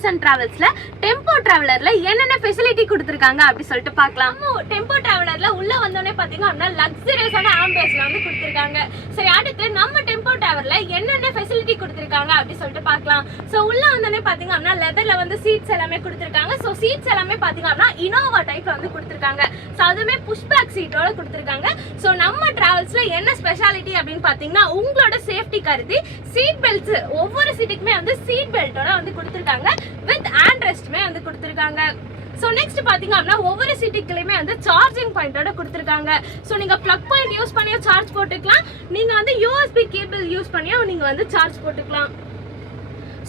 Tours and டிராவல்ஸ்ல tempo டிராவலர்ல என்னென்ன facility கொடுத்திருக்காங்க அப்படி சொல்லிட்டு பார்க்கலாம். டெம்போ டிராவலர்ல உள்ள வந்தோடனே பாத்தீங்க அப்படின்னா லக்ஸரியஸான ஆம்பியன்ஸ்ல வந்து கொடுத்திருக்காங்க. சரி, அடுத்து நம்ம டெம்போ டிராவலர்ல என்னென்ன ஃபெசிலிட்டி கொடுத்திருக்காங்க அப்படி சொல்லிட்டு பார்க்கலாம். சோ உள்ள வந்தோடனே பாத்தீங்க அப்படின்னா லெதர்ல வந்து சீட்ஸ் எல்லாமே கொடுத்திருக்காங்க. சோ சீட்ஸ் எல்லாமே பாத்தீங்க அப்படின்னா இனோவா டைப்ல வந்து கொடுத்திருக்காங்க. சோ அதுமே புஷ் பேக் சீட்டோட கொடுத்திருக்காங்க. சோ நம்ம டிராவல்ஸ்ல என்ன ஸ்பெஷாலிட்டி அப்படின்னு பாத்தீங்கன்னா உங்களோட சேஃப்டி கருதி சீட் பெல்ட்ஸ் ஒவ்வொரு சீட்டுக்குமே வந்து சீட் பெல்ட்டோட வந்து கொடுத்திருக்காங்க. வித் ஹேண்ட் ரெஸ்ட்மே வந்து கொடுத்திருக்காங்க. சோ நெக்ஸ்ட் பாத்தீங்க அப்படின்னா ஒவ்வொரு சீட்டுக்குலயுமே வந்து சார்ஜிங் பாயிண்டோட கொடுத்திருக்காங்க. சோ நீங்க பிளக் பாயிண்ட் யூஸ் பண்ணியோ சார்ஜ் போட்டுக்கலாம், நீங்க வந்து யூஎஸ்பி கேபிள் யூஸ் பண்ணியோ நீங்க வந்து சார்ஜ் போட்டுக்கலாம்.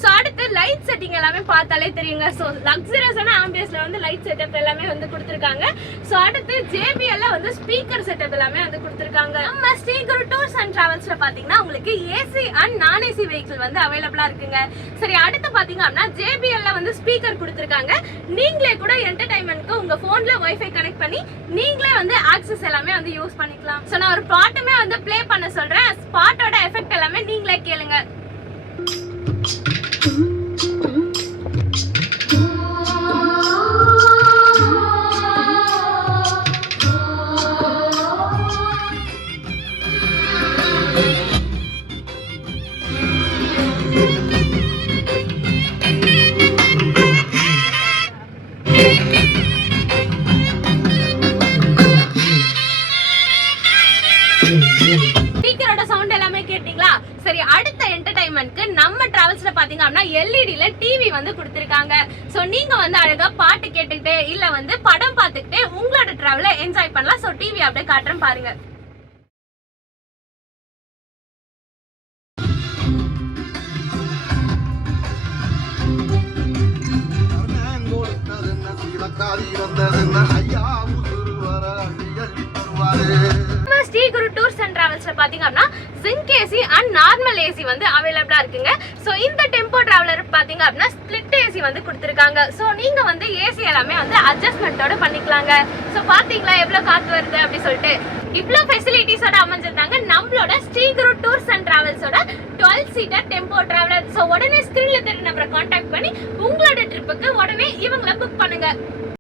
சோ அடுத்து லைட் செட்டிங் எல்லாமே பார்த்தாலே தெரியுங்க. சோ லக்ஸரியஸான ஆம்பியன்ஸ்ல வந்து லைட் செட்டப் எல்லாமே வந்து கொடுத்திருக்காங்க. சோ அடுத்து JBL வந்து ஸ்பீக்கர் செட்டப் எல்லாமே வந்து கொடுத்திருக்காங்க. நம்ம ஸ்ரீகுரு டூர்ஸ் அண்ட் டிராவல்ஸ்ல பாத்தீங்கன்னா உங்களுக்கு ஏசி அண்ட் நான் ஏசி வெஹிக்கிள் வந்து அவைலபிளா இருக்குங்க. சரி, அடுத்து பாத்தீங்க அப்படின்னா JBL வந்து ஸ்பீக்கர் கொடுத்திருக்காங்க. நீங்களே கூட என்டர்டைன்மெண்ட்க்கு உங்க போன்ல வைஃபை கனெக்ட் பண்ணி நீங்களே வந்து ஆக்சஸ் எல்லாமே வந்து யூஸ் பண்ணிக்கலாம். சோ நான் ஒரு பாட்டுமே வந்து ப்ளே பண்ண சொல்றேன். பாட்டோட எஃபெக்ட் எல்லாமே நீங்களே கேளுங்க. ஸ்பீக்கரோட சவுண்ட் எல்லாமே கேட்டீங்களா? சரி, அடுத்த என்டர்டைன்மெண்ட்க்கு நம்ம டிராவல்ஸ்ல பாத்தீங்க அப்படின்னா எல்இடில டிவி வந்து கொடுத்திருக்காங்க. சோ நீங்க வந்து அழகா பாட்டு கேட்டுக்கிட்டே இல்ல வந்து படம் பார்த்துக்கிட்டே உங்களோட டிராவலை என்ஜாய் பண்ணலாம். சோ டிவி அப்படியே காட்டுறேன் பாருங்க. ஸ்ரீகுரு டூர்ஸ் அண்ட் டிராவல்ஸ்ல பாத்தீங்க அப்படின்னா zinc AC and normal AC வந்து அவைலபிளா இருக்குங்க. சோ இந்த டெம்போ டிராவலர் பாத்தீங்க அப்படின்னா ஸ்பிளிட் ஏசி வந்து கொடுத்திருக்காங்க. சோ நீங்க வந்து ஏசி எல்லாமே வந்து அட்ஜஸ்ட்மெண்டோட பண்ணிக்கலாங்க. சோ பாத்தீங்களா எவ்வளவு காத்து வருது அப்படி சொல்லிட்டு. இவ்வளவு ஃபெசிலிட்டிஸோட அமைஞ்சிருந்தாங்க நம்மளோட ஸ்ரீகுரு டூர்ஸ் அண்ட் டிராவல்ஸோட 12 சீட்டர் டெம்போ டிராவலர். சோ உடனே ஸ்கிரீன்ல தெரியுற நம்பரை கான்டாக்ட் பண்ணி உங்களோட ட்ரிப்புக்கு உடனே இவங்களை புக் பண்ணுங்க.